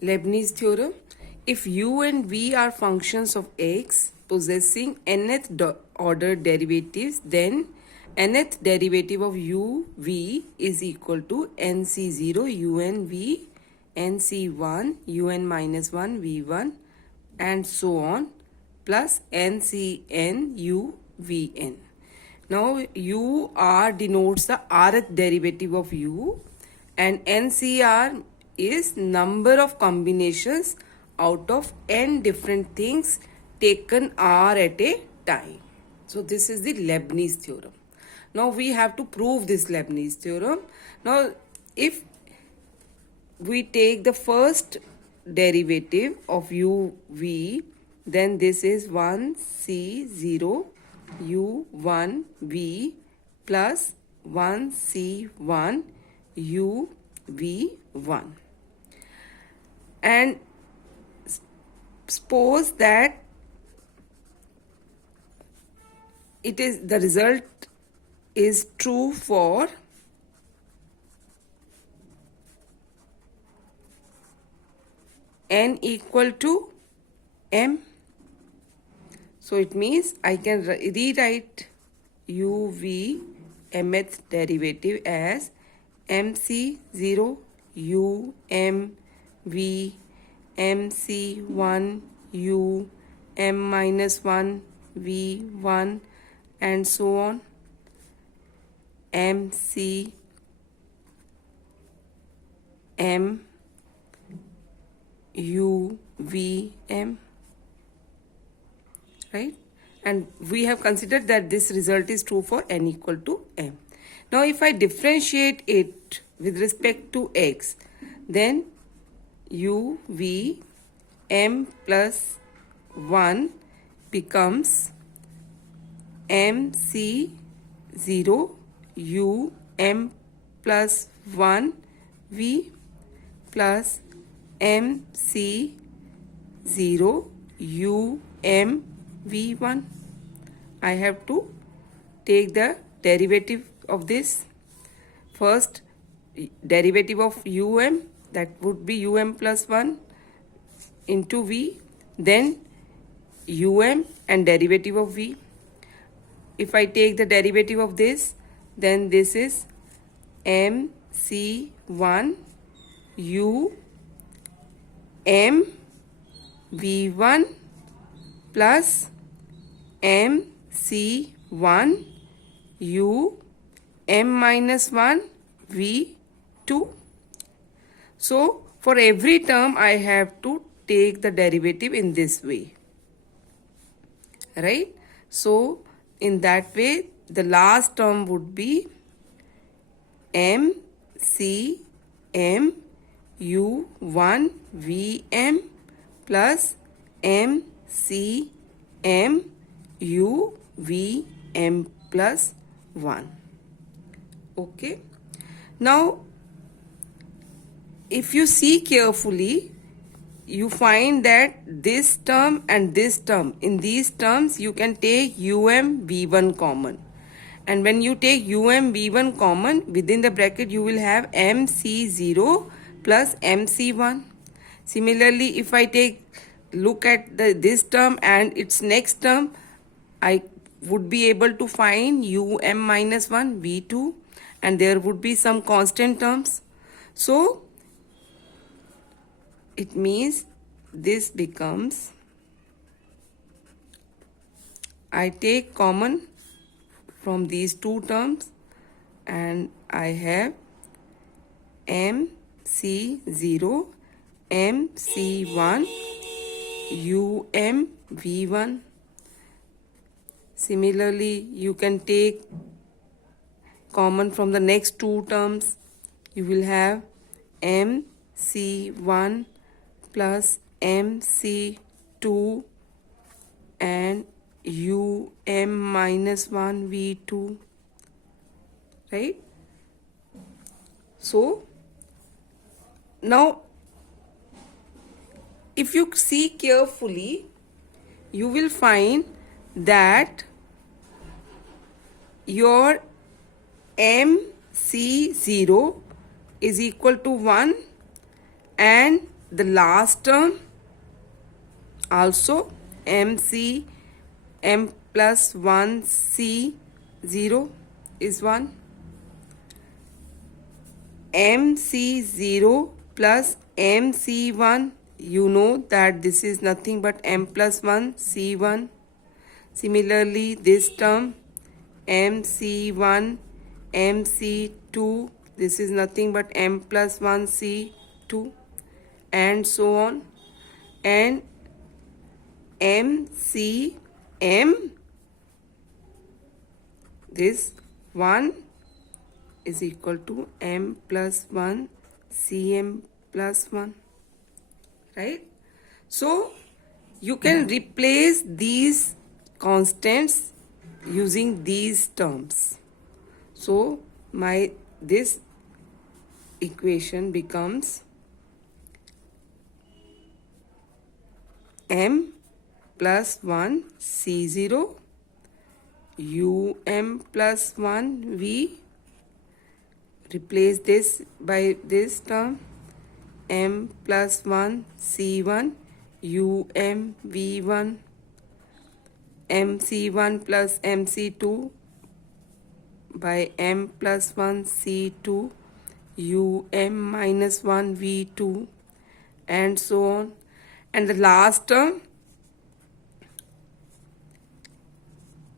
Leibniz theorem. If u and v are functions of x possessing nth order derivatives, then nth derivative of u v is equal to nc0 un v nc1 un minus 1 v1 and so on plus ncn u vn. Now u r denotes the rth derivative of u and ncr is number of combinations out of n different things taken r at a time. So this is the Leibniz theorem. Now we have to prove this Leibniz theorem. Now if we take the first derivative of u v, then this is 1c0 u1 v plus 1c1 u v1, and suppose that it is the result is true for n equal to m. So it means I can rewrite u v mth derivative as mc0 u m v mc1 u m minus 1 v1 and so on mc m u v m, right? And we have considered that this result is true for n equal to m. Now if I differentiate it with respect to x, then u v m plus 1 becomes mc 0 u m plus 1 v plus mc 0 u m v1. I have to take the derivative of this. First derivative of um, that would be um plus 1 into v, then um and derivative of v. If I take the derivative of this, then this is mc1 u m v1 plus mc1 u m minus 1 v2. So for every term I have to take the derivative in this way, right? So in that way the last term would be mc m u1 vm plus mc m u vm plus 1. Okay, now if you see carefully, you find that this term and this term, in these terms you can take um v1 common, and when you take um v1 common, within the bracket you will have mc0 plus mc1. Similarly, if I look at this term and its next term, I would be able to find um minus 1 v2, and there would be some constant terms. So it means this becomes, I take common from these two terms and I have mc0 mc1 um v1. Similarly, you can take common from the next two terms. You will have mc1 plus mc2 and um minus 1 v2, right? So now if you see carefully, you will find that your mc0 is equal to 1 and the last term also MC m plus 1 C 0 is 1. MC0 plus MC1, you know that this is nothing but m plus 1 C1. Similarly, this term MC1 MC2, this is nothing but m plus 1 C2, and so on. And MCM, this 1 is equal to m plus 1 Cm plus 1, right? So you can replace these constants using these terms. So this equation becomes m plus 1 C0 plus 1 V. Replace this by this term m plus 1 C1 V1, MC1 plus MC2 by m plus 1 C2 minus 1 V2, and so on. And the last term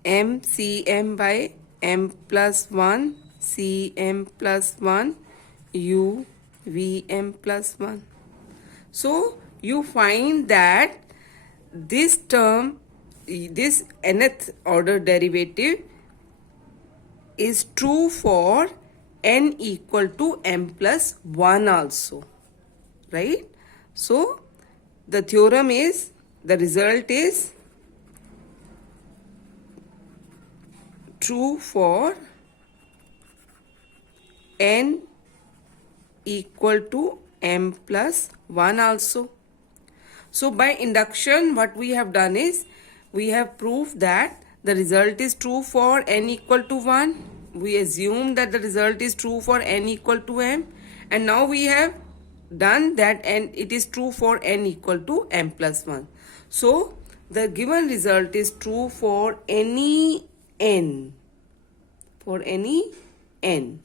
MCM by m plus 1 Cm plus 1 Vm plus 1. So you find that this term, this nth order derivative, is true for n equal to m plus 1 also, right? So the theorem is, the result is true for n equal to m plus 1 also. So by induction, what we have done is, we have proved that the result is true for n equal to 1. We assume that the result is true for n equal to m, and now we have done that, and it is true for n equal to m plus 1. So the given result is true for any n, for any n.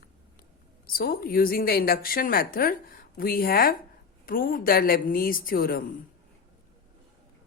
So using the induction method, we have proved the Leibniz theorem.